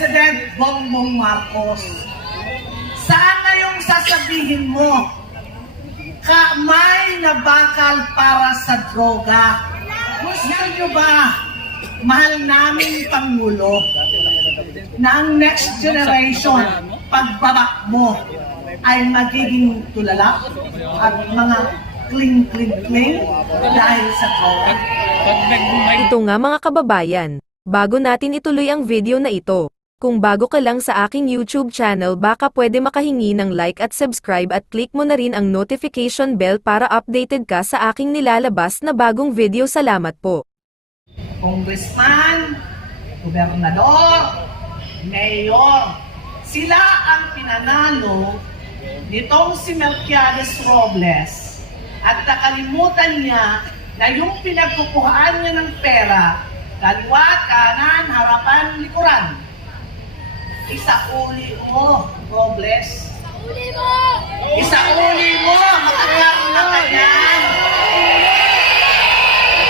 President Bongbong Marcos. Sana yung sasabihin mo, kamay na bakal para sa droga. Gusto nyo ba, mahal naming Pangulo, na ang next generation, pagbaba mo, ay magiging tulala at mga kling dahil sa droga? Ito nga mga kababayan, bago natin ituloy ang video na ito, kung bago ka lang sa aking YouTube channel baka pwede makahingi ng like at subscribe at click mo na rin ang notification bell para updated ka sa aking nilalabas na bagong video. Salamat po. Congressman, gobernador, mayor, sila ang pinanalo nitong si Melquiades Robles at nakalimutan niya na yung pinagkukuhaan niya ng pera, kaliwa, kanan, harapan, likuran. Isauli mo, Robles. Isauli mo! Isauli mo! Makakaroon na ka yan!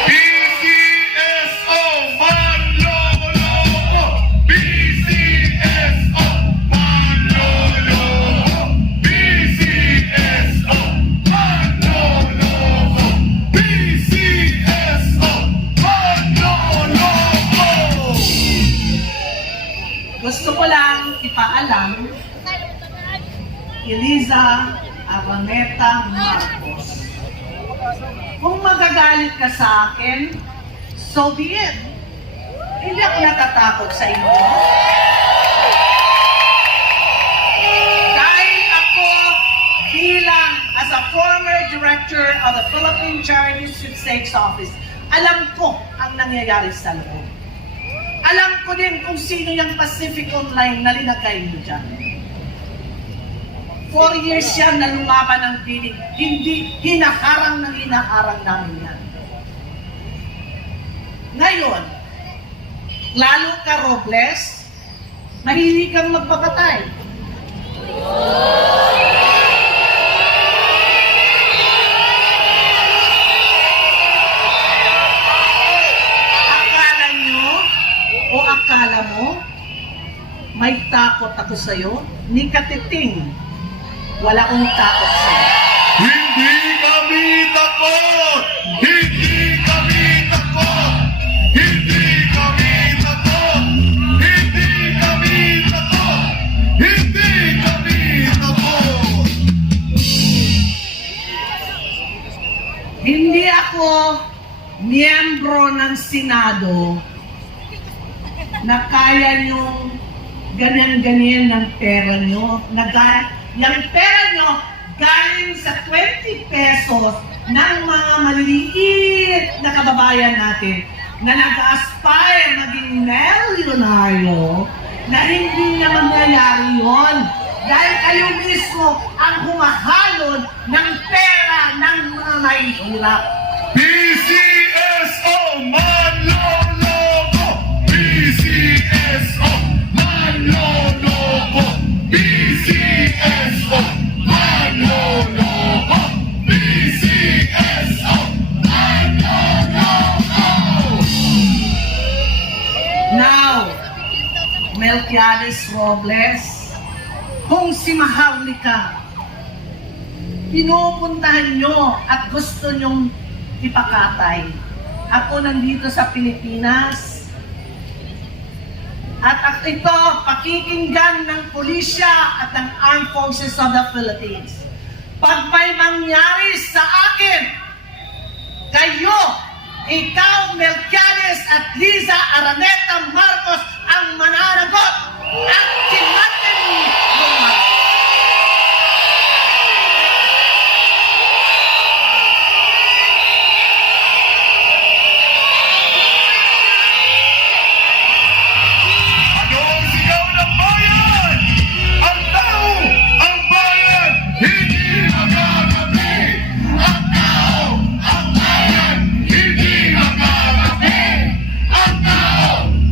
BCSO, manloloko! BCSO, manloloko! BCSO, manloloko! BCSO, manloloko! Gusto ko lang ipaalam, Eliza Araneta Marcos, kung magagalit ka sa akin, so be it. Hindi ako natatakot sa inyo. Dahil ako bilang as a former director of the Philippine Charity Sweepstakes Office, alam ko ang nangyayari sa loob. Alam ko din kung sino yung Pacific Online na linagay mo dyan. 4 years yan na lumaban ng piling. Hindi hinaharang namin yan. Ngayon, lalo ka Robles, mahilig kang magpapatay. Akala mo, may takot ako sa'yo? Ni Katiting, wala akong takot sa'yo. Hindi kami takot! Hindi kami takot! Hindi kami takot! Hindi kami takot! Hindi kami takot! Hindi ako miyembro ng Senado na kaya nyo ganyan-ganyan ng pera nyo. Yung pera nyo galing sa 20 pesos ng mga maliliit na kababayan natin na nag-aspire maging milyonaryo na hindi na mangyayari yun. Dahil kayo mismo ang humahalon ng pera ng mga mahihirap. BCSO, manloloko! BCSO, manloloko! BCSO, manloloko! BCSO, manloloko! Now, Melquiades Robles, kung si Maharlika, pinupuntahan nyo at gusto nyong ipakatay. Ako nandito sa Pilipinas at ito pakikinggan ng pulisya at ng Armed Forces of the Philippines. Pag may mangyari sa akin, kayo, ikaw, Melquiades at Liza Araneta Marcos ang mananagot at kinatin mo.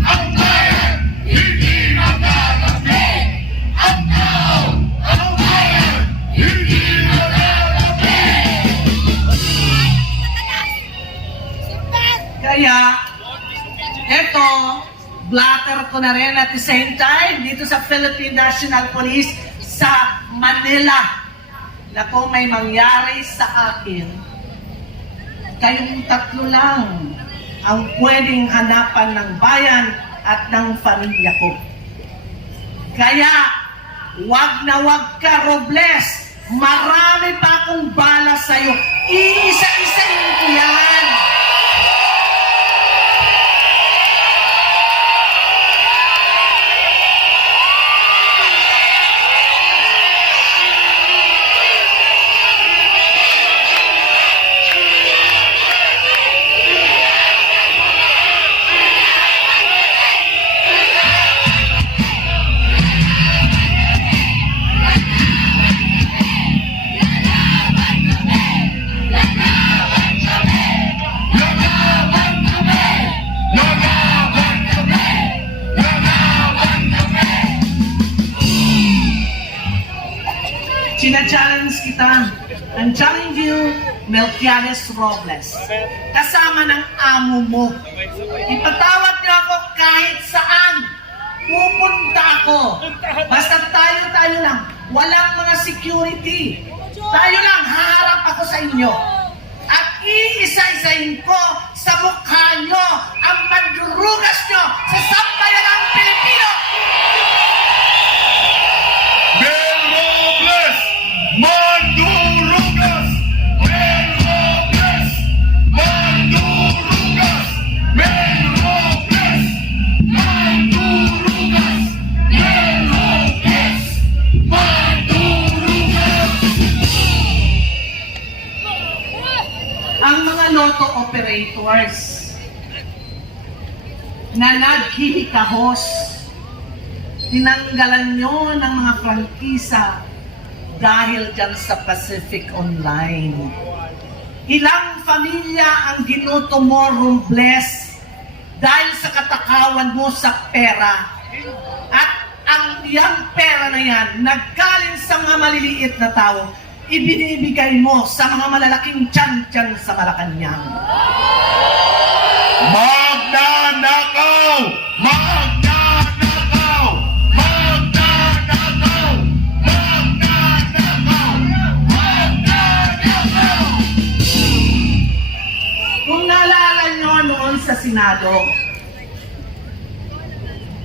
Ang ko na rin at the same time dito sa Philippine National Police sa Manila na kung may mangyari sa akin, kayong tatlo lang ang pwedeng hanapan ng bayan at ng pamilya ko. Kaya, wag na wag ka, Robles. Marami pa akong bala sa'yo. Iisa-isahin ko yan. China-challenge kita. I'm challenge you, Melquiades Robles. Kasama ng amo mo. Ipatawad niyo ako kahit saan. Pupunta ako. Basta tayo lang. Walang mga security. Tayo lang, haharap ako sa inyo. At iisa-isahin ko sa mukha nyo ang pagdurugas nyo sa sambayan ng Pilipino. Mel Robles! Mandurugas! Mel Robles! Mandurugas! Mel Robles! Mandurugas! Mel Robles! Mandurugas! Ang mga lotto operators na naghihikahos, tinanggalan nyo ng mga prangkisa dahil dyan sa Pacific Online. Ilang pamilya ang ginuto mo, Robles, dahil sa katakawan mo sa pera. At ang iyang pera na yan, naggaling sa mga maliliit na tao, ibinibigay mo sa mga malalaking tiyan-tiyan sa Malacanang. Magnanakaw! Magnanakaw! Magnanakaw! Magnanakaw! Magnanakaw! Kung naalala nyo noon sa Senado,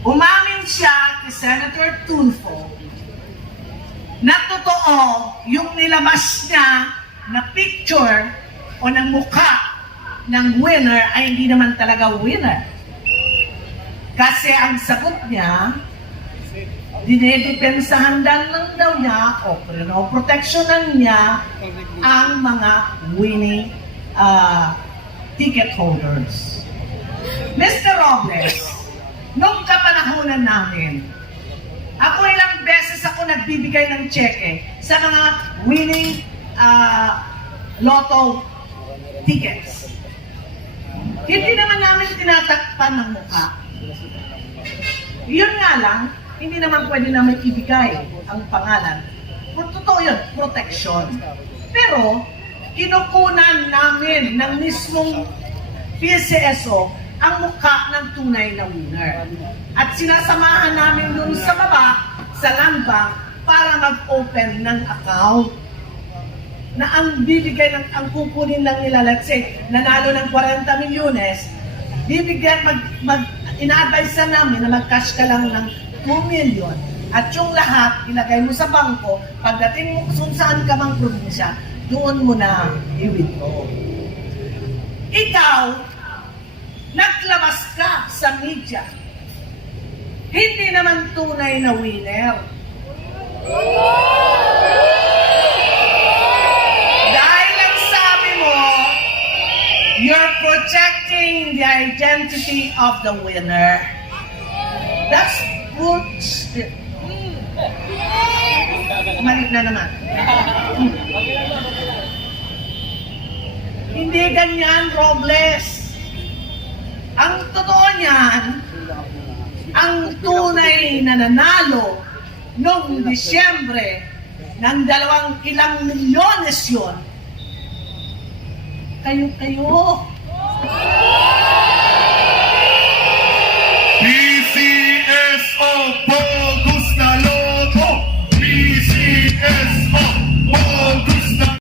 umamin siya kay Senator Tulfo na totoo yung nilabas niya na picture o ng mukha ng winner ay hindi naman talaga winner. Kasi ang sagot niya, dinedepensahan lang daw niya o proteksyonan niya ang mga winning ticket holders. Mr. Robles, nung kapanahonan namin, ako ilang beses ako nagbibigay ng cheque sa mga winning lotto tickets. Hindi naman namin tinatakpan ng mukha. Yun nga lang, hindi naman pwede namin ibigay ang pangalan. Totoo yun, protection. Pero, kinukunan namin ng mismong PCSO ang mukha ng tunay na winner. At sinasamahan namin dun sa baba, sa land bank, para mag-open ng account. Na ang bibigay ng, ang kukunin lang nila, let's say, nanalo ng 40 milyones, bibigyan, ina-advise na namin na mag-cash ka lang ng 2 million. At yung lahat, ilagay mo sa bangko, pagdating mo kung saan ka mang probinsya, doon mo na i-withdraw. Ikaw, naglabas ka sa media. Hindi naman tunay na winner. Dahil ang sabi mo, you're projecting the identity of the winner. That's bullshit. Malik na naman. Hindi ganyan, Robles. Ang totoo niyan, ang tunay na nanalo noong Disyembre ng 2 ilang milyones yun, kayo-kayo.